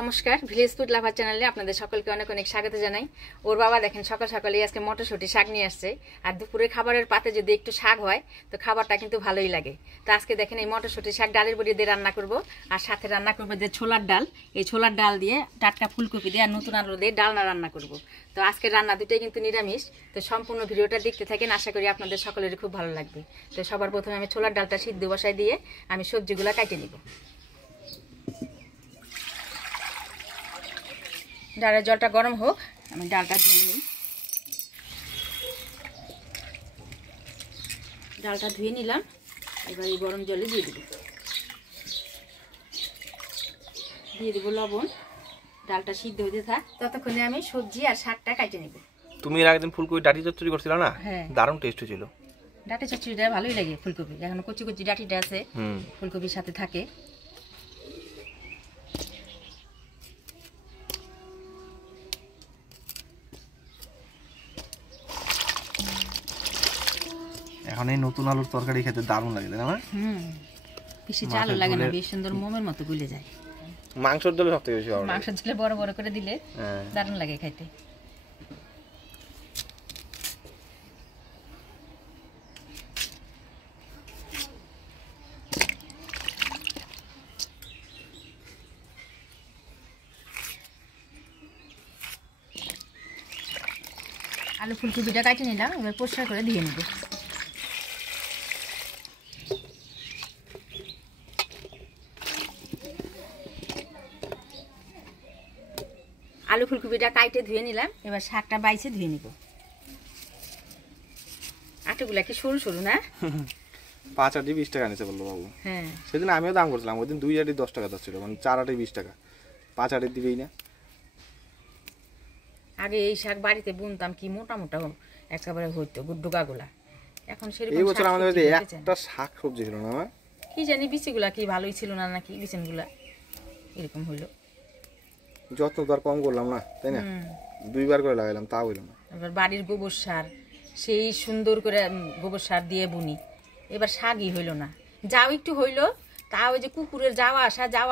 নমস্কার, village food lover চ্যানেলে আপনাদের সকলকে অনেক অনেক স্বাগত জানাই। ওর বাবা দেখেন সকাল সকালে আজকে মটরশুঁটি শাক নিয়ে আসছে। আর দুপুরে খাবারের পাতে যদি একটু শাক হয় তো খাবারটা কিন্তু ভালোই লাগে। তো আজকে দেখেন এই মটরশুঁটি শাক ডালের বড়ি দিয়ে রান্না করব, আর সাথে রান্না করবো যে ছোলার ডাল। এই ছোলার ডাল দিয়ে টাটকা ফুলকপি দিয়ে আর নতুন আলু দিয়ে ডালনা রান্না করব। তো আজকের রান্না দুটোই কিন্তু নিরামিষ। তো সম্পূর্ণ ভিডিওটা দেখতে থাকেন, আশা করি আপনাদের সকলেরই খুব ভালো লাগবে। তো সবার প্রথমে আমি ছোলার ডালটা সিদ্ধ বসায় দিয়ে আমি সবজিগুলো কাটে নিব। ডালের জলটা গরম হোক, আমি ডালটা ধুয়ে নিই। ডালটা ধুয়ে নিলাম, এবার এই গরম জলে দিয়ে দেবো লবণ। ডালটা সিদ্ধ হতে থাক, ততক্ষণে আমি সবজি আর শাকটা কাটে নেব। তুমি এর আগের দিন ফুলকপি ডাঁটি চচ্চড়ি করছিলে না? হ্যাঁ, দারুণ টেস্ট ছিল। ডাঁটি চচ্চড়িটা ভালোই লাগে। ফুলকপি এখন কচি কচি ডাঁটিটা আছে, ফুলকপির সাথে থাকে। এখন এই নতুন আলুর তরকারি খেতে দারুণ লাগে, তাই না? বেশি চালও লাগে না, বেশ সুন্দর মোমের মতো গুলে যায়। মাংসের ঝোলে সবথেকে বেশি ভালো লাগে। মাংসের ঝোলে বড় বড় করে দিলে দারুণ লাগে খাইতে। আলু ফুলকপিটা কাটে নিলাম, এবার পরিষ্কার করে ধুয়ে নেব। আলু ফুলকপিটা কাটে ধুয়ে নিলাম, এবার শাকটা বাইছে ধুয়ে নিব। আটাগুলা কি সরু সরু না? 5 আটি 20 টাকা নিচে বললো বাবু। হ্যাঁ, সেদিন আমিও দাম করছিলাম, ওই দিন 2 আটি 10 টাকা ছিল, মানে 4 আটি 20 টাকা। 5 আটি দিবেই না। আগে এই শাক বাড়িতে বুনতাম, কি মোটা মোটা একেবারে হইতো ডোকাগুলা। এখন সেরকম এই বছর আমাদের বাড়িতে একটা শাক সবজি ছিল না। কি জানি বিচিগুলা কি ভালোই ছিল না নাকি, বিচিনগুলা এরকম হইলো। যত্ন তো আর কম করলাম না, তাই না? 2 বার করে লাগাইলাম, তা হইলো না। এবার বাড়ির গোবর সার, সেই সুন্দর করে গোবর সার দিয়ে বুনি, এবার শাকই হইল না। যাও একটু হইলো, তা ওই যে কুকুরের যাওয়া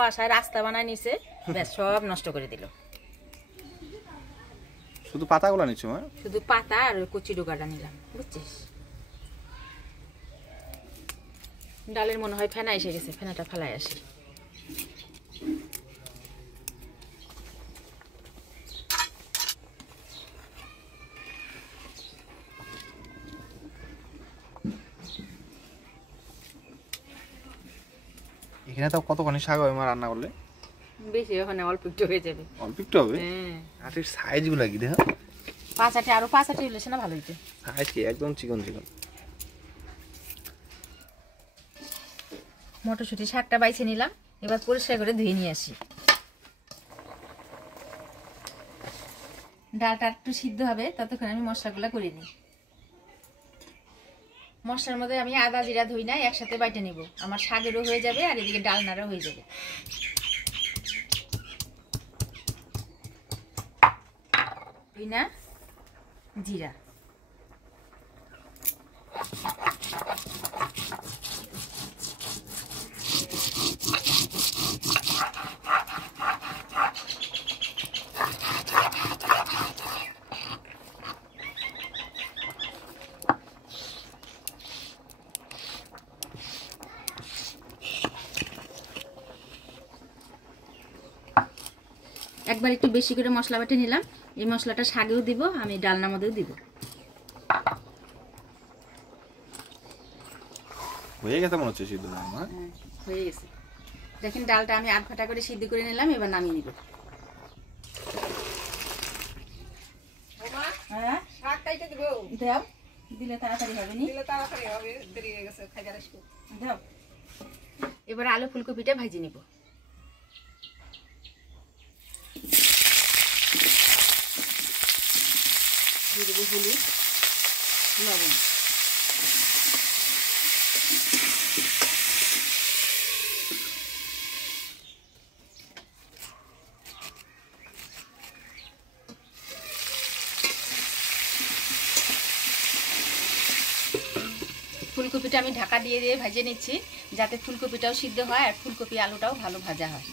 আসা রাস্তা বানায় নিছে, ব্যাস সব নষ্ট করে দিল। শুধু পাতাগুলো নিচ্ছ? শুধু পাতা আর ওই কচি ডোকাটা নিলাম, বুঝছিস? ডালের মনে হয় ফেনা এসে গেছে, ফেনাটা ফেলাই আসি। এখানে তো কতখানি শাক হবে মা রান্না করলে? বেশি ওখানে অল্প একটু হয়ে যাবে। অল্প একটু হবে? হ্যাঁ। আর এর সাইজগুলো কি দেখো? 5 আটি আরো 5 আটি হলে না ভালো হইতো। সাইজ কি একদম চিকন চিকন। মটরশুঁটি শাকটা বাইছে নিলাম, এবার পরিষ্কার করে ধুয়ে নিয়ে আসি। ডালটা একটু সিদ্ধ হবে, ততক্ষণ আমি মশলাগুলো করে নিই। মশলার মধ্যে আমি আদা জিরা ধুই না, একসাথে বাইটে নিব। আমার শাকেরও হয়ে যাবে আর এদিকে ডালনারও হয়ে যাবে। ধুই না, জিরা, একবার একটু বেশি করে মশলা বেটে নিলাম। এই মশলাটা শাকেও দিব, আমি ডালনার মধ্যেও দিব। হয়ে গেছে মনে হচ্ছে সিদ্ধ। হ্যাঁ, হয়ে গেছে। দেখেন ডালটা আমি 1/2 ঘন্টা করে সিদ্ধ করে নিলাম, এবার নামিয়ে নিব। হ্যাঁ, শাকটাইতে দিব। দাও, দিলে তাড়াতাড়ি হবে নি? দিলে তাড়াতাড়ি হবে, দেরি হয়ে গেছে খাইবার আসবে। দাও, এবার আলু ফুলকপিটা ভাজি নিব। দিয়ে দেবো হলুদ, লবণ। ফুলকপিটা আমি ঢাকা দিয়ে দিয়ে ভেজে নিচ্ছি, যাতে ফুলকপিটাও সিদ্ধ হয় আর ফুলকপি আলুটাও ভালো ভাজা হয়।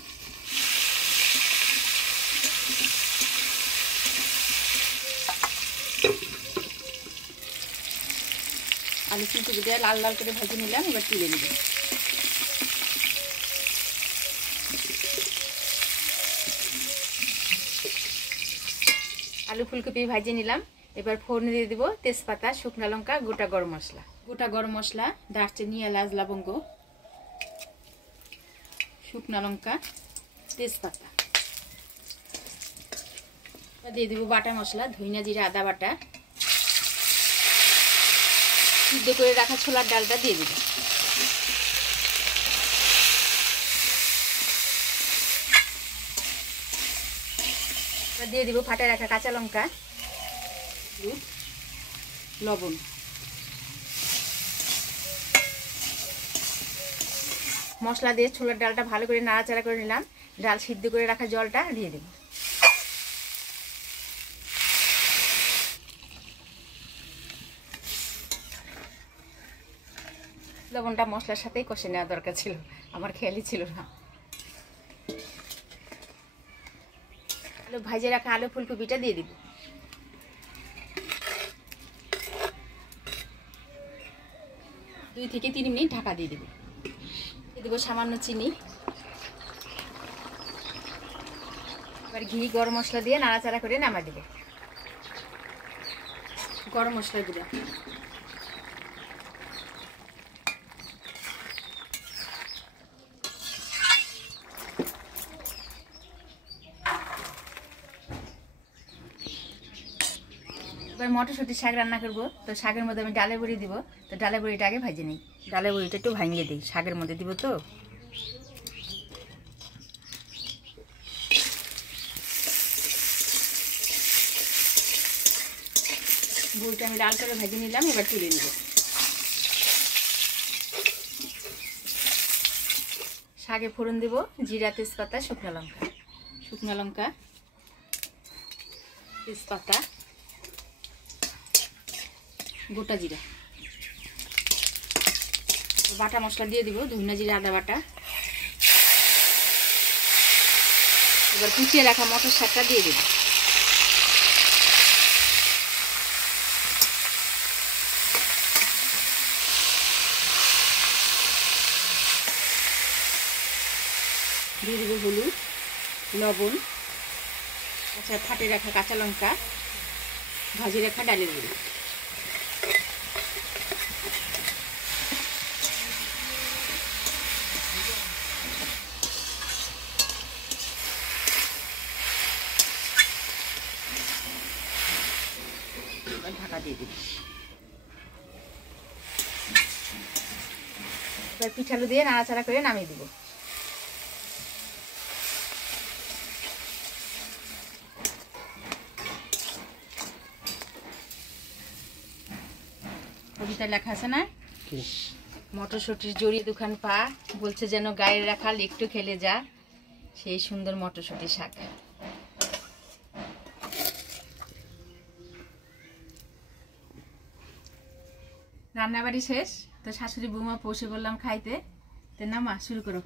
আলু ফুলকপিটা লাল লাল করে ভেজে নিলাম, এবার তুলে নিব। আলু ফুলকপি ভাজে নিলাম, এবার ফোড়নে দিয়ে দিব তেজপাতা, শুকনো লঙ্কা, গোটা গরম মশলা, দারচিনি, এলাচ, লবঙ্গ, শুকনো লঙ্কা, তেজপাতা। দিয়ে দিব বাটা মশলা, ধনিয়া, জিরা, আদা বাটা, সিদ্ধ করে রাখা ছোলার ডালটা দিয়ে দিব। দিয়ে দিব ফাটে রাখা কাঁচা লঙ্কা, লবণ। মশলা দিয়ে ছোলার ডালটা ভালো করে নাড়াচাড়া করে নিলাম, ডাল সিদ্ধ করে রাখা জলটা দিয়ে দেব। লবণটা মশলার সাথেই কষে নেওয়া দরকার ছিল, আমার খেয়ালই ছিল না। ভাজে রাখা আলু ফুলকপিটা দিয়ে দিব। 2 থেকে 3 মিনিট ঢাকা দিয়ে দিব। দিয়ে দেবো সামান্য চিনি। এবার ঘি, গরম মশলা দিয়ে নাড়াচাড়া করে নামা দিব। গরম মশলা গুঁড়া, এবার মটরশুঁটি শাক রান্না করবো, তো শাকের মধ্যে আমি ডালে বড়ি দিব। তো ডালে বড়িটা আগে ভাজে নিই, ডালে বড়িটা একটু ভাঙিয়ে দিই, শাকের মধ্যে দিব। তো বড়িটা আমি লাল করে ভেজে নিলাম, এবার তুলে নিব। শাকে ফোড়ন দেব জিরা, তেজপাতা, শুকনো লঙ্কা, তেজপাতা, গোটা জিরা, বাটা মশলা দিয়ে দিব, ধনিয়া, জিরা, আদা বাটা। এবার কুচিয়ে রাখা মটর শাকটা দিয়ে দেব। দিয়ে দেব হলুদ, লবণ, আচ্ছা ফাটে রাখা কাঁচা লঙ্কা, ভাজি রাখা ডালের বড়ি। ঢাকা দিয়ে দিই। এবার পিঠালু দিয়ে নাড়াচাড়া করে নামিয়ে দিব। কবিতায় লেখা আছে না, মটরশুঁটির জড়ি দুখান পা, বলছে যেন গায়ে রাখাল একটু খেলে যা, সেই সুন্দর মটরশুঁটি শাক। রান্নাবাড়ি শেষ, তো শাশুড়ি বৌমা বসে বললাম খাইতে, তো না মা শুরু করো।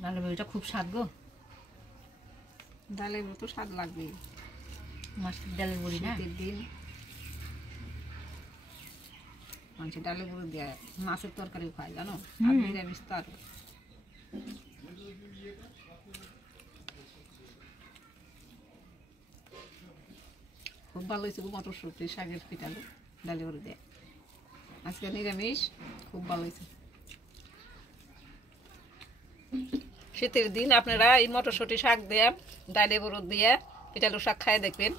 ডালের বড়িটা খুব স্বাদ গো, ডালের বড়ি তো স্বাদ লাগবে, মাছের ডালের বড়ি না, দিন মানুষের ডালের বড়ি দেয়, মাছের তরকারিও খায় জানো, আর নিরামিষ তো আরো। খুব ভালো হয়েছে মটরশুঁটি শাকের পিঠালো ডালের বড়ি দেয়, আজকে নিরামিষ, খুব ভালো হয়েছে। শীতের দিন আপনারা এই মটরশুঁটি শাক দিয়ে ডালে বড়ি দিয়ে পিঠালু শাক খায় দেখবেন,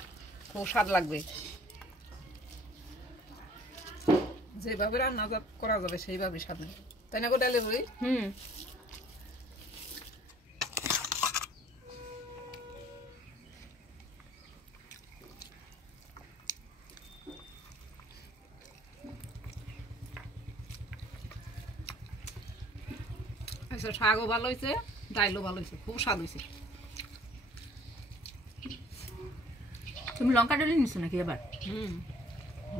খুব স্বাদ লাগবে। যেভাবে রান্না করা যাবে সেইভাবে স্বাদ, তাই না গো ডালে বড়ি? আচ্ছা, শাকও ভালো হয়েছে, ডাইলও ভালো হয়েছে, খুব স্বাদ হয়েছে। তুমি লঙ্কা ডালি নিছো নাকি এবার?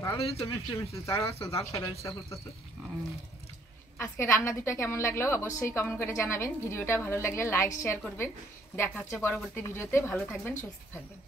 ভালো হয়েছে, মিষ্টি মিষ্টি, তার আছে ডাল ছাড়া ইচ্ছা করতেছে। আজকে রান্না দুটা কেমন লাগলো অবশ্যই কমেন্ট করে জানাবেন। ভিডিওটা ভালো লাগলে লাইক শেয়ার করবেন। দেখা হচ্ছে পরবর্তী ভিডিওতে। ভালো থাকবেন, সুস্থ থাকবেন।